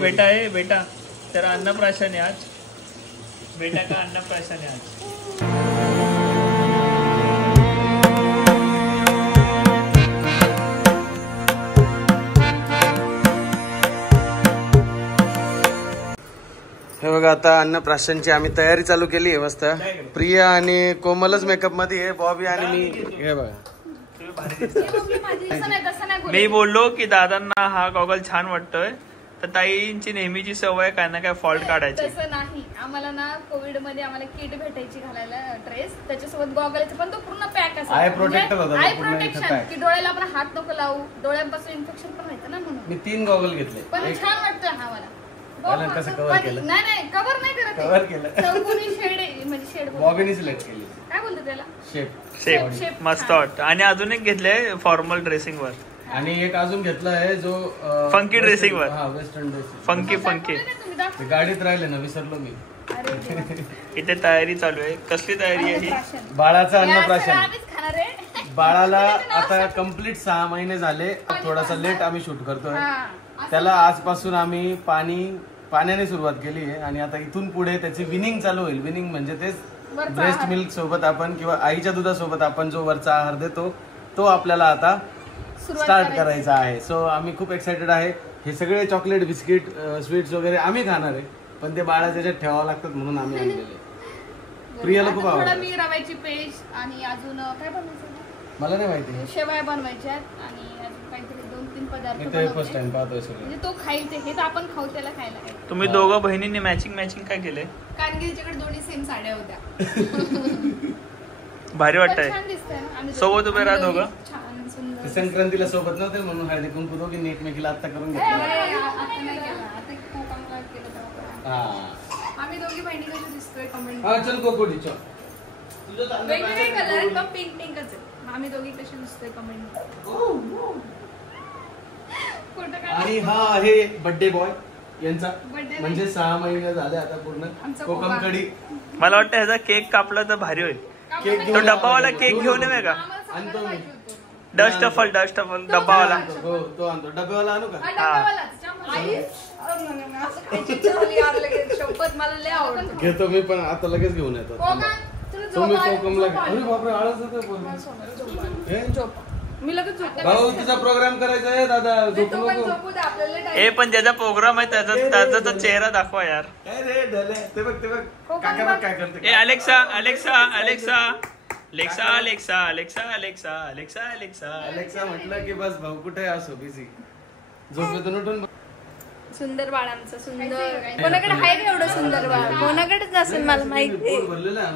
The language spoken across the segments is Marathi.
बेटा आहे बेटा तर अन्नप्राशन आहे आज. बेटा का अन्नप्राशन आहे आज. हे बघा आता अन्नप्राशनची आम्ही तयारी चालू केली आहे मस्त. प्रिया आणि कोमलच मेकअप मध्ये आहे. बॉबी आणि मी हे बघा. मी बोललो की दादांना हा गॉगल छान वाटतोय तर ताईंची नेहमीची सवय काय ना काय फॉल्ट काढायची. तसं नाही. आम्हाला ना कोविड मध्ये आम्हाला किट भेटायची घालायला ड्रेस त्याच्यासोबत गॉगलचं पण तो पूर्ण पॅक असायचा. आय प्रोटेक्टर होता. आय प्रोटेक्शन की डोळ्याला आपण हात नको लावू डोळ्यांपासून इन्फेक्शन पण व्हायचं ना म्हणून. मी 3 गॉगल घेतले. पण छान वाटतोय हा मला. कसं कव्हर केलं? नाही कव्हर नाही करत. कव्हर केलं. चौकोनी शेड म्हणजे शेड बॉबीने सिलेक्ट केली. काय बोलतो त्याला? शेप मस्त वाटतं. आणि अजून एक घेतलंय फॉर्मल ड्रेसिंग वर. आणि एक अजून घेतला आहे जो फंकी ड्रेसिंग वर. हा वेस्टर्न ड्रेसिंग. फंकी गाडीत राहिले ना विसरलो मी. इथे तयारी चालू आहे. कसली तयारी आहे ही? बाळाचं अन्नप्राशन. बाळाला आता कम्प्लीट 6 महिने झाले. थोडासा लेट आम्ही शूट करतोय. त्याला आजपासून आम्ही पाण्याने सुरुवात केली आहे आणि आता इथून पुढे त्याची विनिंग चालू होईल. विनिंग म्हणजे तेच ब्रेस्ट मिल्क सोबत आपण किंवा आईच्या दुधासोबत आपण जो वरचा आहार देतो तो आपल्याला आता स्टार्ट करायचा आहे. सो आम्ही खूप एक्साइटेड आहे. हे सगळे चॉकलेट बिस्किट स्वीट्स वगैरे आम्ही खाणार आहे पण ते बाळा त्याच्यात ठेवावं लागतात म्हणून आम्ही आणलेले. प्रियाला खूप आवडतं. मी रव्याची पेस्ट आणि अजून काय बनवायचं मला नाही माहिती. शेवया बनवायच्या आणि अजून काहीतरी 2-3 पदार्थ फर्स्ट टाइम पाहतोय म्हणजे तो खाईल ते. हे तर आपण खाऊ त्याला खायला. तुम्ही दोघं बहिणींनी मॅचिंग काय केलंय? कारण की तिच्याकडे दोन्ही सेम साड्या होत्या. भारी वाटतंय. छान दिसतंय. सोबत उभे राहा दोघं. छान सुंदर. संक्रांतीला सोबत नव्हते म्हणून हळदी कुंकू दोघी एकमेकीला आत्ता करून घेतलं. आम्ही दोघी बहिणी कशी दिसतोय कमेंट. हा चल कोकोडी चल. वेगवेगळे कलर पण पिंकच आहे. आम्ही दोघी कशी दिसतोय कमेंट. आणि हा आहे बर्थडे बॉय यांचा. म्हणजे 6 महिने झाले आता पूर्ण. कोकम कढी. मला वाटतं ह्याचा केक कापला तर भारी होईल. तो डब्बावाला केक घेऊन येऊ का? आणतो मी. डस्ट अफल डब्बावाला. हो तो आणतो. डब्यावाला आणू का? घेतो मी पण आता लगेच घेऊन येतो. तुम्ही कोकमला. अरे बापरे आळस येतो. मी लगेच भाऊ तुझा प्रोग्राम करायचा आहे दादा. झोपू नको. पण ज्याचा प्रोग्राम आहे त्याचा तो चेहरा दाखवा यार. ते बघ काका बघ काय करते. Alexa Alexa Alexa Alexa Alexa Alexa Alexa Alexa Alexa Alexa म्हटलं की बस भाऊ कुठे असो बिझी. झोपेतून उठून. सुंदर बाळ आमचं. सुंदर कोणाकडे आहे का एवढं सुंदर बाळ? कोणाकडेच नसेल मला माहिती.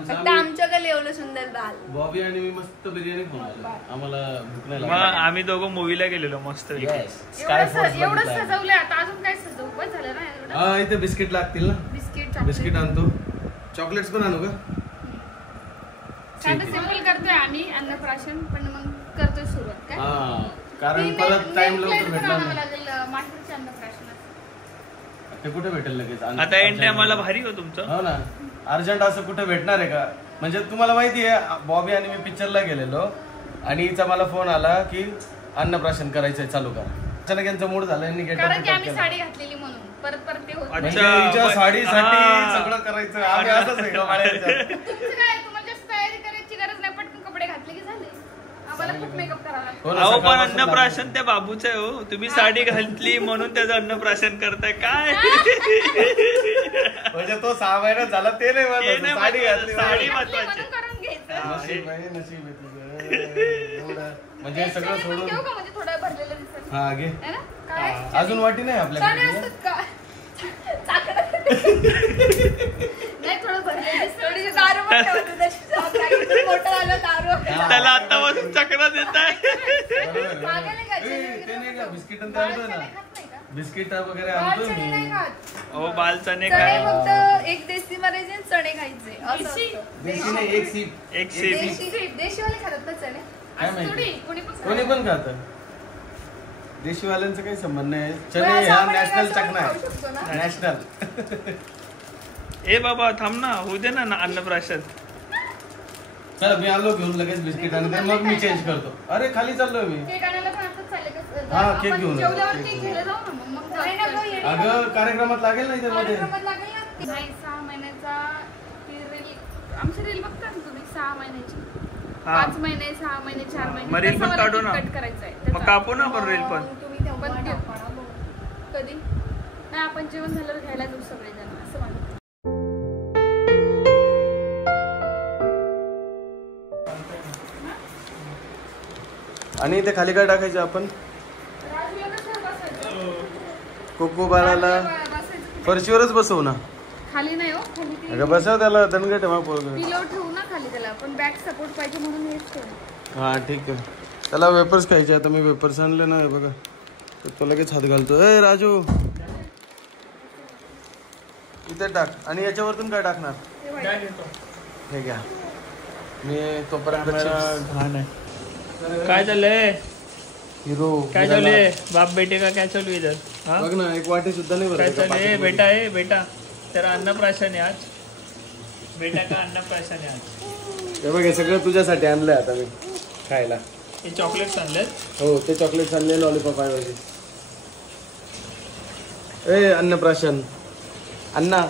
फक्त आमच्याकडे एवढं सुंदर बाळ. बॉबी आणि मी मस्त बिर्याणी खाऊन आम्हाला भूक नाही लागली. आम्ही दोघं मूवीला गेलेलो मस्त. एवढं सजवलंय आता अजून काय सजवू. बस झालं ना. हा इथे बिस्किट लागतील ना. बिस्किट आणतो. चॉकलेट्स पण आणू का? साधं सिंपल करतोय आम्ही अन्नप्राशन पण मग करतोय सुरुवात. काय कारण परत टाइम लवकर भेटणार नाही. मास्टरचे अन्नप्राशन ते कुठे भेटेल लगेच. आता एंड टाइमला भारी हो तुमचं. हो ना. अर्जंट असं कुठे भेटणार आहे का? म्हणजे तुम्हाला माहिती आहे बॉबी आणि मी पिक्चरला गेलेलो आणि हिचा मला फोन आला की अन्नप्राशन करायचंय चालू करा. अचानक यांचा मूड झाला. यांनी कारण की आम्ही साडी घातलेली म्हणून परत ते होत. हिच्या साडीसाठी सगळं करायचं. आम्ही असंच आहे का? तुम्हाला जास्त तयारी करायची गरज नाही. पटकन कपडे घातले की झाले. आम्हाला खूप मेकअप करावा लागतो. अहो पण अन्नप्राशन त्या बाबूचं आहे हो. तुम्ही साडी घातली म्हणून त्याचं अन्नप्राशन करताय काय? म्हणजे तो 6 महिन्यात झाला ते नाही महत्वाचं. साडी घातली. साडी महत्वाची. म्हणजे सगळं सोडून. म्हणजे थोडं भरलेलं दिसत. हा घे. अजून वाटी नाही आपल्याकडे. नाही थोडं भरलेलं दारू त्याला आता बसून चक्रा देत आहे. बिस्किट आणतोय ना. बिस्किट वगैरे आणतोय मी. हो बाल चणे काय फक्त एक देशी मारायचे चणे खायचे. देशी नाही एक सीप. एक सीप. देशीवाले खातात ना चणे. काय माहिती कोणी पण खात. देशीवाल्यांचा काही संबंध नाही. चणे ह्या नॅशनल चकना आहे. नॅशनल. ए बाबा थांब ना होऊ दे ना अन्नप्राशन. चल मी आलो घेऊन लगेच बिस्किट आणि ते मग मी चेंज करतो. अरे खाली चाललोय मी. हा केक घेऊन अगं कार्यक्रमात लागेल ना इथे मध्ये. नाही 6 महिन्याचा आमची रील बघता ना तुम्ही 6 महिन्याची 5 महिने 6 महिने 4 महिने रील पण काढू ना. कट करायचंय मग कापू ना आपण रील पण. कधी नाही आपण जेवण झाल्यावर घ्यायला जाऊ सगळेजण असं म्हणतो. आणि इथे खाली काय टाकायचं आपण. कोको बाळाला फरशीवरच बसवू ना. खाली नाही हो खाली अगं बसव त्याला दणगट आहे पोरगं. पिलो ठेवू ना खाली त्याला पण बॅक सपोर्ट पाहिजे म्हणून हेच ठेवू. हा ठीक आहे. त्याला वेपर्स खायचे. आता मी वेपर्स आणले ना हे बघा. तो लगेच हात घालतो. ए राजू इथे टाक. आणि याच्यावरतून काय टाकणार हे घ्या. मी तोपर्यंत घाण आहे. काय चाललंय हिरो काय चालू बाप बेटे का काय चालू इधर. बघ ना एक वाटी सुद्धा नाही काय भरत. चालू बेटा आहे बेटा तेरा अन्नप्राशन आहे आज. बेटा का अन्नप्राशन आहे आज. हे बघ हे सगळं तुझ्यासाठी आणलंय आता मी खायला. हे चॉकलेट्स आणले. हो ते चॉकलेट आणले लॉलीपॉप आहे माझे. ए अन्नप्राशन अन्ना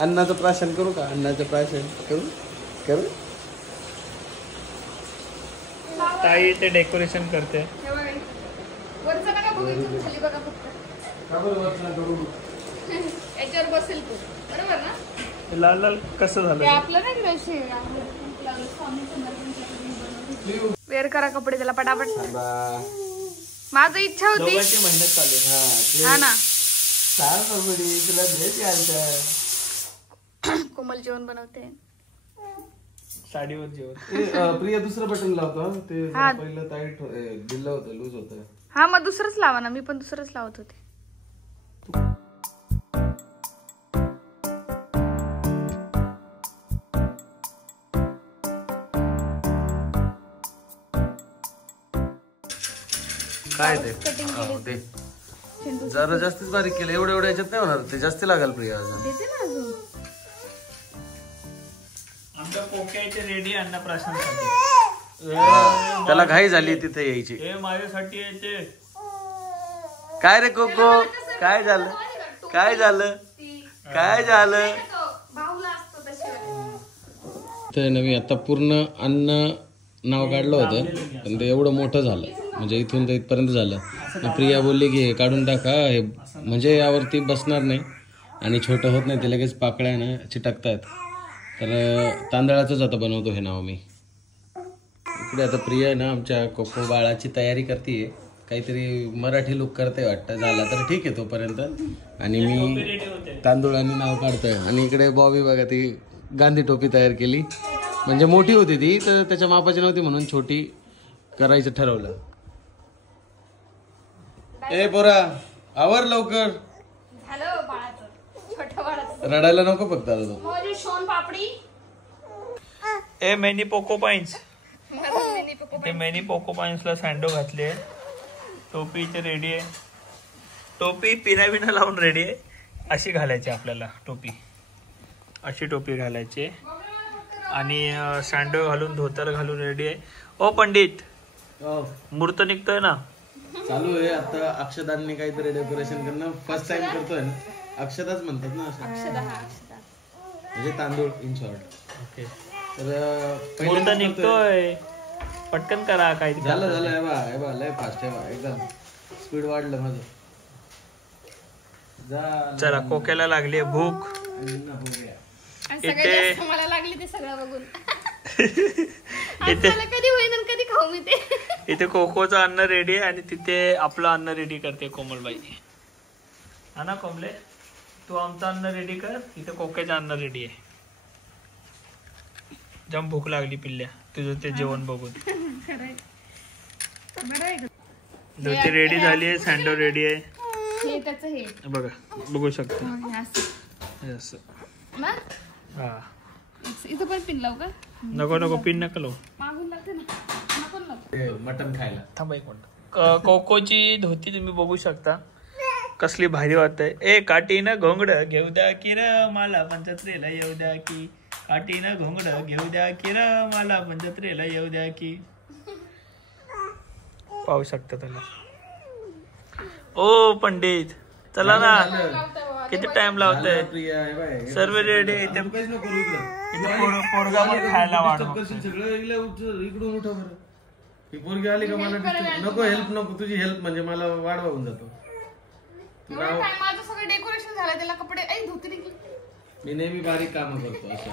अन्नाचं प्राशन करू का. अन्नाचं प्राशन करू करू. ताई ते डेकोरेशन करते. वरचं नका बघायचं खाली बघा फक्त. याच्यावर बसेल तू बरोबर ना. लाल लाल कसं ते झालं. आपलं नाही वेअर करा कपडे त्याला पटापट. माझी इच्छा होती दोघांची मेहनत चालू आहे. हा ना. तुला ड्रेस घालता. कोमल जेवण बनवते. साडीवर जेवण. प्रिया दुसरं बटन लावतो. ते हा. पहिलं टाईट दिलं होतं लूज होतं. हा मग दुसरंच लावा ना. मी पण दुसरंच लावत होते. काय ते कटिंग हो, ते केली. जरा जास्तीच बारीक केलं. एवढं एवढं याच्यात नाही होणार. ते जास्त लागेल प्रिया अजून. देते ना अजून. आमच्या कोक्याचे रेडी अन्नप्राशनसाठी. त्याला घाई झाली तिथे यायची. हे माझ्यासाठी येते. काय रे कोको काय झालं काय झालं काय झालं. भाऊला असतो तशी. तर नवी आता पूर्ण अन्न नाव काढलं होतं पण ते एवढं मोठं झालं म्हणजे इथून तर इथपर्यंत झालं. मग प्रिया बोलली की हे काढून टाका हे म्हणजे यावरती बसणार नाही आणि छोटं होत नाही. ते लगेच पाकळ्या ना चिटकतायत. तर तांदळाचंच आता बनवतो हे नाव मी. इकडे आता प्रिया ना आमच्या कोको बाळाची तयारी करते. काहीतरी मराठी लुक करते वाटतं. झाला तर ठीक आहे तोपर्यंत. आणि मी तांदूळाने नाव काढतोय. आणि इकडे बॉबी बघा ती गांधी टोपी तयार केली. म्हणजे मोठी होती ती तर त्याच्या मापाची नव्हती म्हणून छोटी करायचं ठरवलं. ए पोरा आवर लवकर. हॅलो बाळाचं छोटं बाळाचं. रडायला नको फक्त आता तो. माझी सोन पापडी. ए मेनी पोको पाइन्स. ते मेनी पोको पाइन्सला सँडो घातले. टोपी इथे रेडी आहे. टोपी पिना बिना लावून रेडी आहे. अशी घालायची आपल्याला टोपी. अशी टोपी घालायची आणि सँडो घालून धोतर घालून रेडी आहे. ओ पंडित मूर्त निघतोय ना. चालू आहे आता. अक्षदांनी काहीतरी डेकोरेशन करणं फर्स्ट टाइम करतोय. अक्षदाच म्हणतात ना म्हणजे तांदूळ इन शॉर्ट. ओके तर मूर्त निघतोय. पटकन करा. काय झालं झालं. हे बा लय फास्ट आहे एकदम स्पीड वाढलं माझं. चला कोक्याला लागली भूक. इथे मला लागली ते सगळं बघून. कधी होईन कधी खाऊ मी ते. इथे कोकोचं अन्न रेडी आहे आणि तिथे आपलं अन्न रेडी करते कोमलबाई. हा ना कोमले तू आमचं अन्न रेडी कर. इथे कोक्याचं अन्न रेडी आहे. जम भूक लागली पिल्ल्या तुझं ते जेवण बघून. धोती रेडी झाली आहे. सँडो रेडी आहे. हे त्याचं हे बघा बघू शकता. असं हा इथं पण पिन लावू का. नको नको पिन नका लो. मागून लागते ना. नको नको. मटन खायला थांबा एक मिनिट. कोकोची धोती तुम्ही बघू शकता कसली भारी वाटते. ए काठी ना घोंगड घेऊ द्या की र मला पंचत्रेला येऊ द्या की आटीनं घोंगड घेऊ द्या की र मला पण जत्रेला येऊ द्या की. पाहू शकता त्याला. ओ पंडित चला ना, किती टाइम लावताय. सर्व रेडी इथे पोरगा पण खायला वाढ इकडून उठा बरं. ही पोरगी आली का मला नको हेल्प नको, तुझी हेल्प म्हणजे मला वाढवाऊन जातो. माझं सगळं डेकोरेशन झालं, त्याला कपडे धुतली की. मी नेहमी बारीक काम करतो अशा.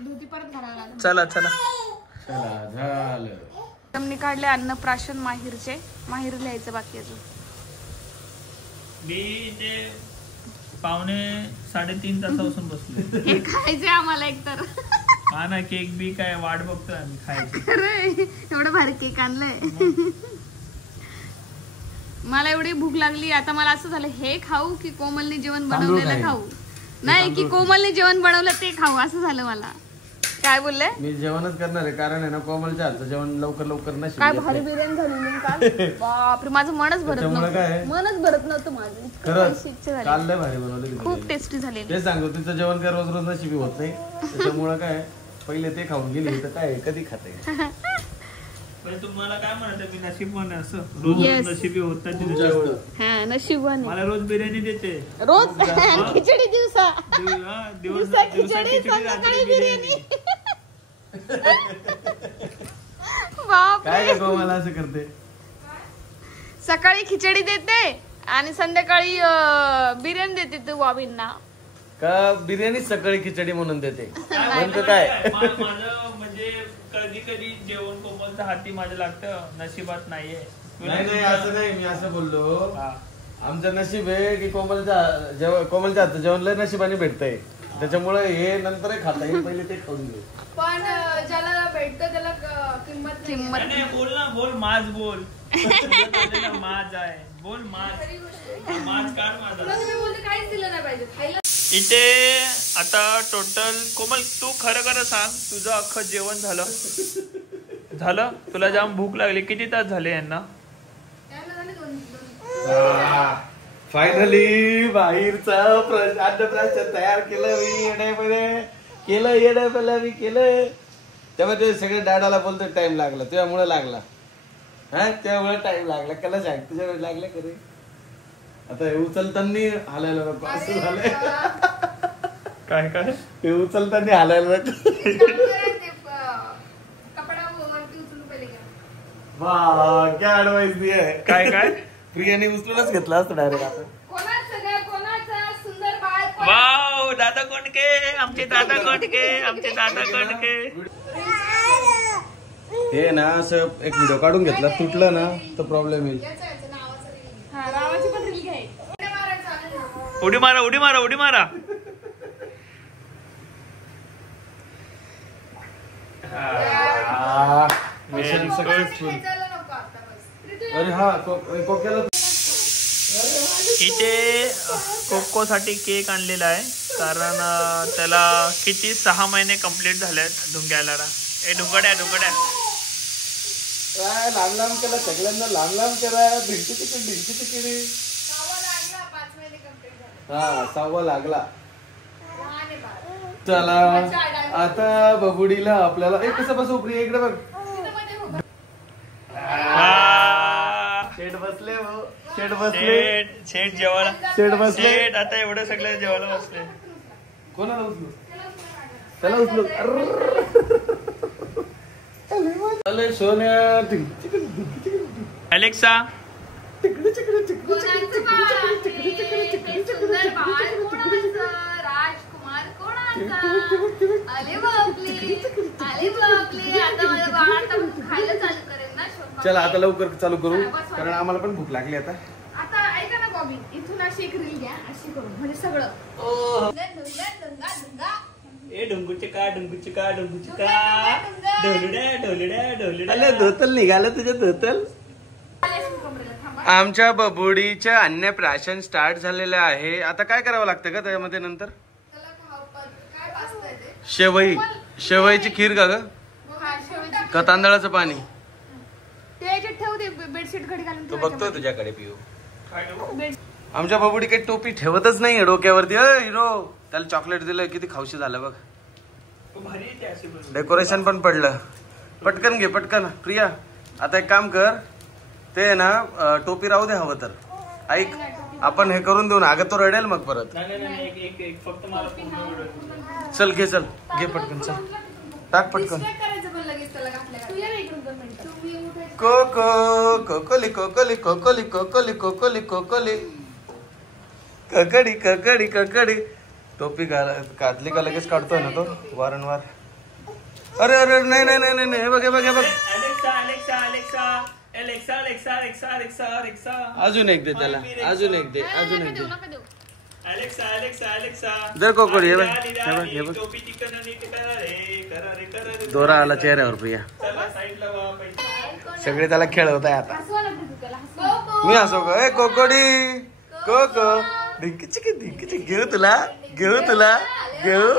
धुती परत घालायला लागली. चला चला चला झालं. मी काढले अन्नप्राशन माहीरचे. माहीर लिहायचं बाकी अजून. मी ते 2:45 तासापासून बसलो. हे खायचे आम्हाला एकतर. हा ना, केक बी काय वाट बघतोय आम्ही खायची. एवढं भारी केक आणलंय. मला एवढी भूक लागली. आता मला असं झालं, हे खाऊ की कोमलने जेवण बनवलेलं खाऊ. नाही की कोमलने जेवण बनवलं ते खाऊ, असं झालं मला. काय बोलले? मी जेवणच करणार आहे, कारण आहे ना कोमलच्या हातचं जेवण लवकर लवकर नसेल. काय भारी बिर्याणी झाली काल. बापरे, माझं मनच भरत नव्हतं. मनच भरत नव्हतं माझं. खरंच काल लय भारी बनवली. खूप टेस्टी झाली. ते सांगतो, तिचं जेवण काय रोज रोज नशिबी होत नाही. त्याच्यामुळे काय पहिले ते खाऊन गेली तर काय कधी खाते. तुम्हाला काय म्हणत मी नशीबवान आहे असं. रोज नशिबी होतात. हा नशीबवान. मला रोज बिर्याणी देते. रोज खिचडी दिवसा खिचडी, संध्याकाळी बिर्याणी. काय का मला असं करते. सकाळी खिचडी देते आणि संध्याकाळी बिर्याणी देते तू बॉबींना. का बिर्याणी सकाळी खिचडी म्हणून देते नेमकं काय. माझं म्हणजे कधी कधी जेवण कोमलच्या हाती माझं लागतं, नशिबात नाहीये. नाही असं नाही, मी असं बोललो. आमचं नशीब आहे की कोमलच्या हातचं जेवण लय नशिबाने भेटतंय. त्याच्यामुळे हे नंतर खाता येईल, पहिले ते खाऊन घेऊ. पण ज्याला भेटतं त्याला किंमत नाही. बोल ना, बोल माझ बोल. माझ आहे बोल, माझ काढ माझा. काहीच दिलं नाही पाहिजे. इथे आता टोटल कोमल तू खरं खरं सांग, तुझं अख्खं जेवण झालं? तुला जाम भूक लागली. किती तास झाले यांना? फायनली बाहेरचा अन्नप्राशन तयार केलं मी. येण्यामध्ये केलं. त्यामध्ये सगळे डाडाला बोलतो टाइम लागला, त्यामुळे लागला. हा त्यामुळे टाइम लागला. कला सांग तुझ्या वेळ लागला करे. आता हे उचलताना हालायला नको असं झालंय. काय काय हे उचलताना हालायला नको. क्या ऍडवाइस दी आहे. काय काय प्रियाने उचलूनच घेतला असतं डायरेक्ट. आता वाव, दादा कोंडके, आमचे दादा कोंडके. हे ना असं एक व्हिडिओ काढून घेतला, तुटलं ना तर प्रॉब्लेम येईल. उडी मारा. Mission successful. अरे हा कोक्याला इथे कोकोसाठी केक आणलेला आहे, कारण त्याला किती 6 महिने कंप्लीट झालेत ढुंग्याला. ढुंगड्या काय लांब केला, सगळ्यांना लांब केला. ढिंकी तिकडे हा 6वा लागला. चला आता बबुडीला आपल्याला एक कसं बसू. प्रिया इकडे बघ. शेड बसले. आता एवढं सगळं जेवायला बसले. कोणाला उचलू? त्याला उचलू. अरे सोन्या. अलेक्सा चला आता लवकर चालू करू, कारण आम्हाला पण भूक लागली. आता ऐका ना बॉबी, इथून अशी एक रील घ्या, अशी करू म्हणजे सगळं. ढोलड्या धोतल निघालं तुझं धोतल. आमच्या बबुडीचं अन्नप्राशन स्टार्ट झालेलं आहे. आता काय करावं लागतं का त्यामध्ये नंतर? शेवईची खीर का तांदळाचं पाणी? ठेव दे बेडशीट घडी घालून. तो बघतोय तुझ्याकडे पिऊ. आमच्या बाबुडी काही टोपी ठेवतच नाही डोक्यावरती. हिरो त्याला चॉकलेट दिलं, किती खाऊशी झालं बघ. डेकोरेशन पण पडलं. पटकन घे पटकन. प्रिया आता एक काम कर, ते ना टोपी राहू दे हवं तर. ऐक आपण हे करून देऊ ना. अगं तो रडेल मग परत. चल घे, चल घे पटकन, चल टाक पटकन. कोको कोकोली कोकोली कोकोली कोकोली कोकोली कोकोली ककडी ककडी ककडी. टोपी घातली का लगेच काढतोय ना तो वारंवार. अरे अरे नाही नाही नाही नाही, हे बघ हे बघ हे बघ. अजून एक दे त्याला, अजून एक दे, अजून एक दे. दर कोकोडी. हे बघ हे बघ. दोरा आला चेहऱ्यावर प्रिया. सगळे त्याला खेळवत आहे आता. मी असो का? ए कोकोडी कोको ढिंकीची ढिंकीची. घेऊ तुला, घेऊ तुला, घेऊ.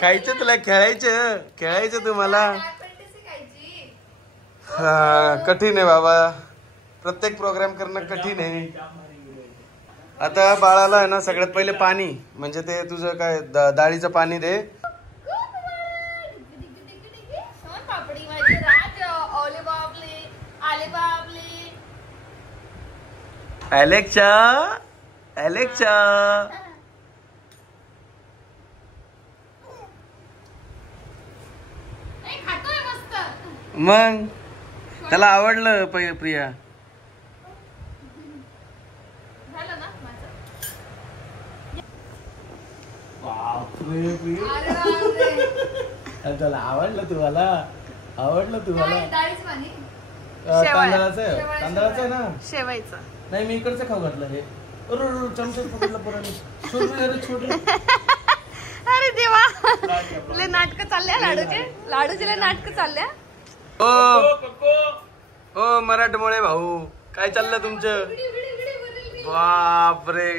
खायचं तुला, खेळायचं, खेळायचं तुम्हाला. हा कठीण आहे बाबा, प्रत्येक प्रोग्राम करणं कठीण आहे. आता बाळाला आहे ना सगळ्यात पहिले पाणी, म्हणजे ते तुझं काय डाळीचं पाणी दे. Alexa Alexa. मग त्याला आवडलं प्रिया. त्याला आवडलं तुम्हाला, आवडलं तुम्हाला. तांदळाचं तांदळाचं आहे ना, शेवायचं नाही मी इकडचं खाऊ घातलं हे. चमचा पकडलं पोराने. अरे देवा, लय नाटक चालल्या लाडूचे, लाडूचे लय नाटक चालल्या. ओ मराठमोळे भाऊ, काय चाललं तुमचं? बापरे.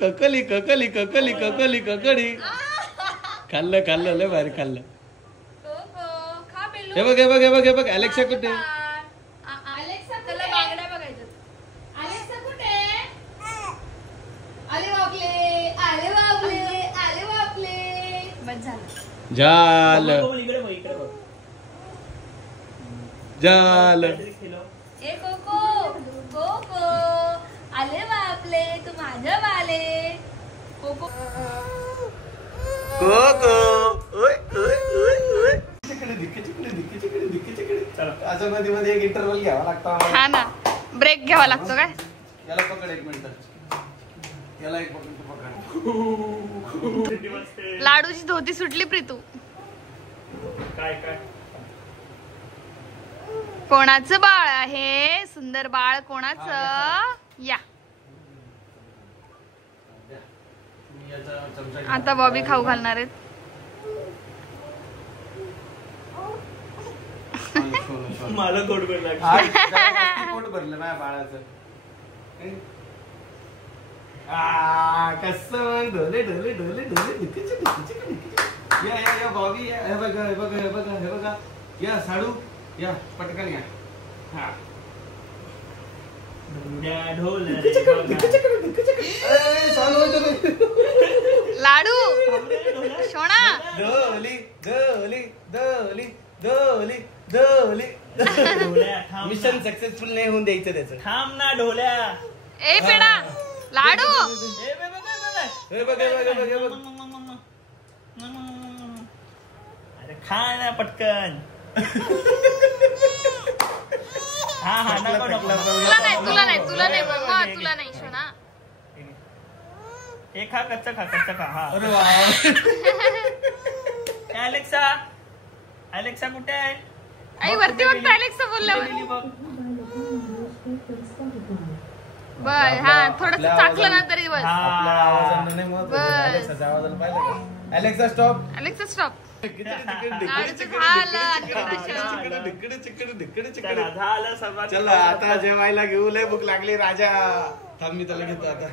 ककली ककली ककली ककली ककडी. खाल्लं खाल्लं लय भारी खाल्लं. हे बघ हे बघ हे बघ हे बघ. अलेक्सा कुठे? झालं झालं. ए कोको कोको आले बापले, तू माझ्या बाले. कोको कोको. ओय ओय ओय ओय. अजून मध्ये मध्ये एक इंटरव्हल घ्यावा लागतो. हा ना, ब्रेक घ्यावा लागतो काय? याला पकड एक मिनिट. याला एक पकड, तू पकड. लाडूची धोती सुटली प्रीतू. काय काय कोणाचं बाळ आहे? सुंदर बाळ कोणाचं? या आता बॉबी खाऊ घालणार आहेत. मला गोड गोड लागलं. पोट भरलं माझ्या बाळाचं. कसं ढोले ढोले ढोले ढोले. या या या बॉबी या. हे बघा हे बघा हे बघा हे बघा. या साडू या पटकन या. हा लाडू सोना. ढोली ढोली ढोली ढोली ढोली. मिशन सक्सेसफुल नाही होऊन द्यायचं त्याचं. थांब ना ढोल्या. ए पेडा लाडू. हे बघ हे बघ हे बघ. अरे खा ना पटकन. हा हा नको नको. तुला नाही तुला नाही तुला नाही मम्मा, तुला नाही सोना. हे खा, कच्चा खा, कच्चा खा. हा अरे वा. अलेक्सा, अलेक्सा कुठे आहे? आई वरती बघता अलेक्सा बोलल्यावर. बर हा थोडस चाकलं ना तरी बस. आपल्या आवाजानं नाही महत्व. अलेक्साच्या आवाजाला पाहिलं का? Alexa stop. Alexa stop. चला आता जेवायला घेऊ. लय भूक लागली राजा. थांब मी त्याला घेतो आता.